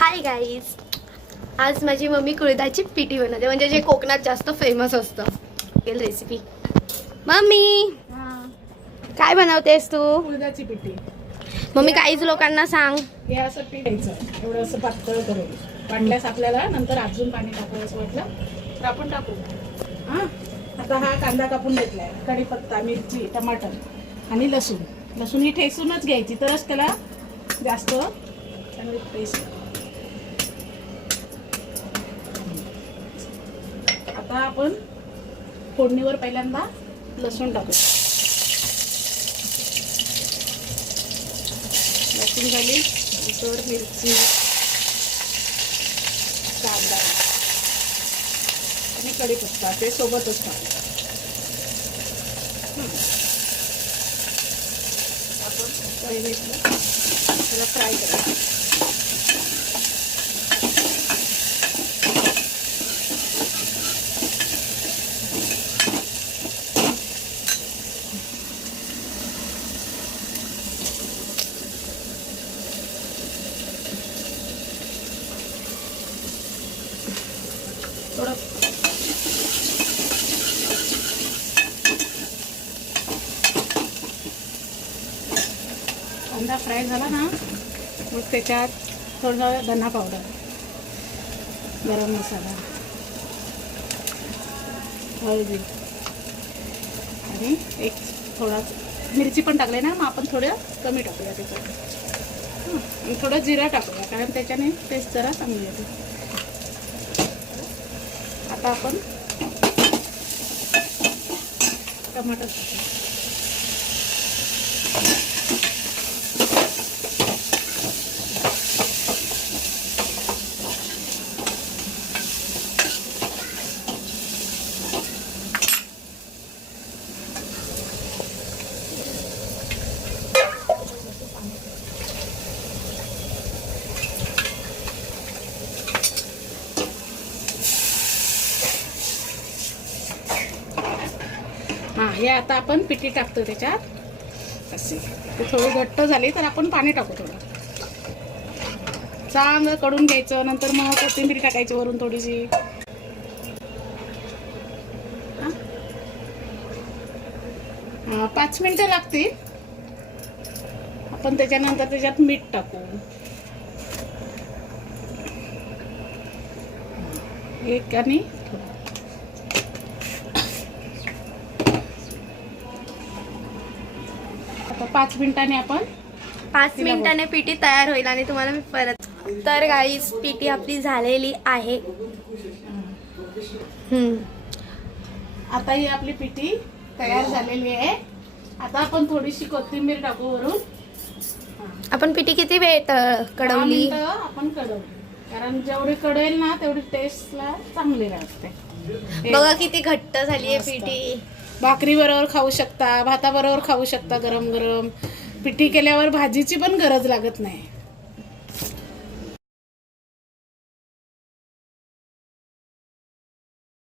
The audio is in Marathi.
हाय गाईज, आज माझी मम्मी कुळदाची पिठी बनवते, म्हणजे जे कोकणात जास्त फेमस असतं. रेसिपी मम्मी काय बनवतेस तू? कुळदाची पिठी. मम्मी काहीच लोकांना सांग. हे असं पीठ घ्यायचं, एवढं असं पातळ करून वाटल्यास आपल्याला नंतर अजून पाणी टाकायचं वाटलं तर आपण टाकू. हां, आता हा कांदा कापून घेतलाय, कढीपत्ता, मिरची, टमाटर आणि लसूण. लसूण ही ठेचूनच घ्यायची, तरच त्याला जास्त चांगली टेस्ट. आता आपण फोडणीवर पहिल्यांदा लसूण टाकू. लसूण झाली नंतर मिरची, कांदा आणि कढीपत्ता ते सोबतच टाकू. आपण कढई घेतलं, त्याला फ्राय करायचं. थोडं कांदा फ्राय झाला ना, मग त्याच्यात थोडं धना पावडर, गरम मसाला, हळदी आणि एक थोडा मिरची पण टाकले ना, मग आपण थोडं कमी टाकूया त्याच्यात. आणि थोडं जिरा टाकूया, कारण त्याच्याने टेस्ट जरा चांगली येते. आता आपण टमाटर टाकू. हां, हे आता आपण पिठी टाकतो त्याच्यात. असे ते थोडी घट्ट झाली तर आपण पाणी टाकू. थोडं चांगलं कढून घ्यायचं, नंतर मग कोथिंबीर टाकायची वरून थोडीशी. हां, 5 मिनिटं लागतील. आपण त्याच्यानंतर त्याच्यात मीठ टाकू. एक आणि आता 5 मिनिटांनी आपण 5 मिनिटाने पिठी तयार होईल आणि तुम्हाला मी परत. तर गाईज, पिठी आपली झालेली आहे. आता ही आपली पिठी तयार झालेली आहे. आता आपण थोडीशी कोथिंबीर टाकू वरून. आपण पिठी किती वेळ कढवली? 10 मिनिटं आपण कढवली, कारण जेवढी कढेल ना तेवढी टेस्टला चांगली लागते. बघा किती घट्ट झाली आहे पिठी. भाकरी बरोबर खाऊ शकता, भाता बरोबर खाऊ शकता गरम गरम. पिठी केल्यावर भाजीची पण गरज लागत नाही.